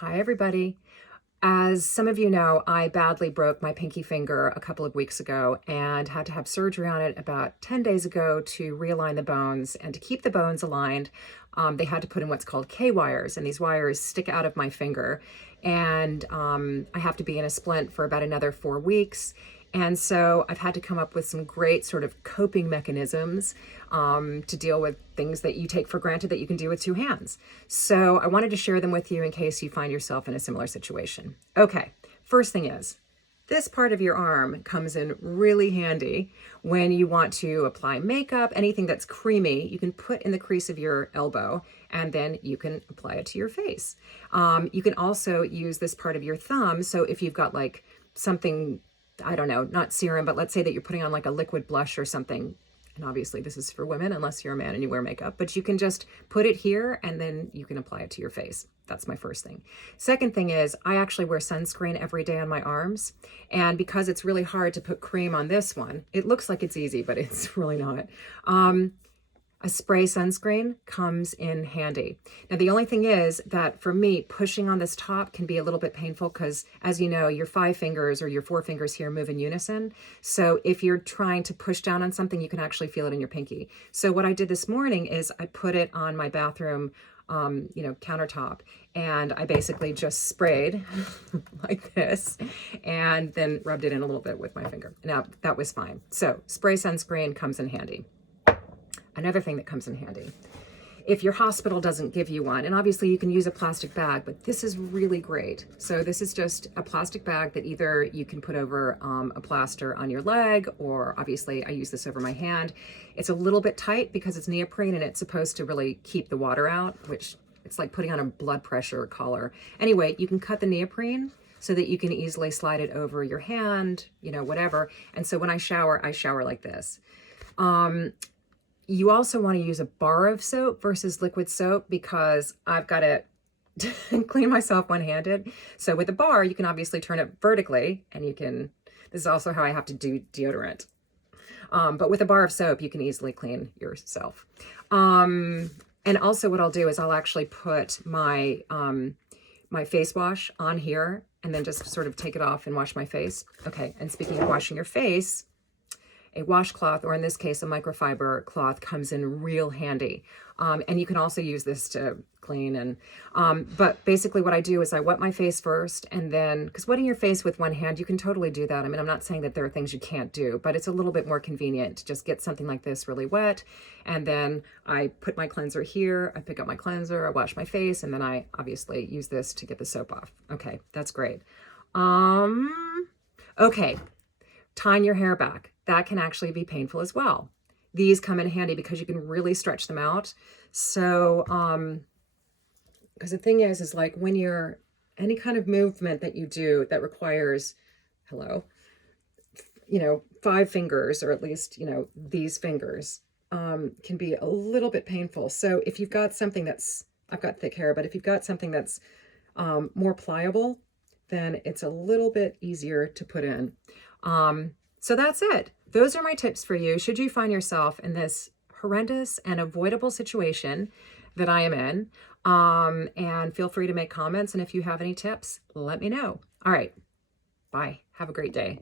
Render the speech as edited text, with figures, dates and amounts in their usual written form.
Hi, everybody. As some of you know, I badly broke my pinky finger a couple of weeks ago and had to have surgery on it about 10 days ago to realign the bones. And to keep the bones aligned, they had to put in what's called K-wires, and these wires stick out of my finger. And I have to be in a splint for about another 4 weeks. And so I've had to come up with some great sort of coping mechanisms to deal with things that you take for granted that you can do with two hands. So I wanted to share them with you in case you find yourself in a similar situation. Okay, first thing is, this part of your arm comes in really handy when you want to apply makeup, anything that's creamy, you can put in the crease of your elbow and then you can apply it to your face. You can also use this part of your thumb. So if you've got like something, I don't know, not serum, but let's say that you're putting on like a liquid blush or something. And obviously this is for women unless you're a man and you wear makeup, but you can just put it here and then you can apply it to your face. That's my first thing. Second thing is I actually wear sunscreen every day on my arms. And because it's really hard to put cream on this one, it looks like it's easy, but it's really not. A spray sunscreen comes in handy. Now, the only thing is that for me, pushing on this top can be a little bit painful because, as you know, your 5 fingers or your 4 fingers here move in unison. So if you're trying to push down on something, you can actually feel it in your pinky. So what I did this morning is I put it on my bathroom countertop, and I basically just sprayed like this and then rubbed it in a little bit with my finger. Now, that was fine. So spray sunscreen comes in handy. Another thing that comes in handy, if your hospital doesn't give you one, and obviously you can use a plastic bag, but this is really great. So this is just a plastic bag that either you can put over a plaster on your leg, or obviously I use this over my hand. It's a little bit tight because it's neoprene and it's supposed to really keep the water out, which it's like putting on a blood pressure collar. Anyway, you can cut the neoprene so that you can easily slide it over your hand, whatever. And so when I shower like this. You also want to use a bar of soap versus liquid soap because I've got to clean myself one-handed. So with a bar, you can obviously turn it vertically and this is also how I have to do deodorant. But with a bar of soap, you can easily clean yourself. And also what I'll do is I'll actually put my, my face wash on here and then just sort of take it off and wash my face. Okay, and speaking of washing your face, a washcloth, or in this case, a microfiber cloth, comes in real handy. And you can also use this to clean. But basically what I do is I wet my face first, and then, because wetting your face with one hand, you can totally do that. I mean, I'm not saying that there are things you can't do, but it's a little bit more convenient to just get something like this really wet. And then I put my cleanser here, I pick up my cleanser, I wash my face, and then I obviously use this to get the soap off. Okay, that's great. Okay, tying your hair back. That can actually be painful as well. These come in handy because you can really stretch them out. So, because the thing is like when you're, any kind of movement that you do that requires, 5 fingers, or at least, these fingers, can be a little bit painful. So if you've got something that's, I've got thick hair, but if you've got something that's more pliable, then it's a little bit easier to put in. So that's it. Those are my tips for you should you find yourself in this horrendous and avoidable situation that I am in. And feel free to make comments. And if you have any tips, let me know. All right. Bye. Have a great day.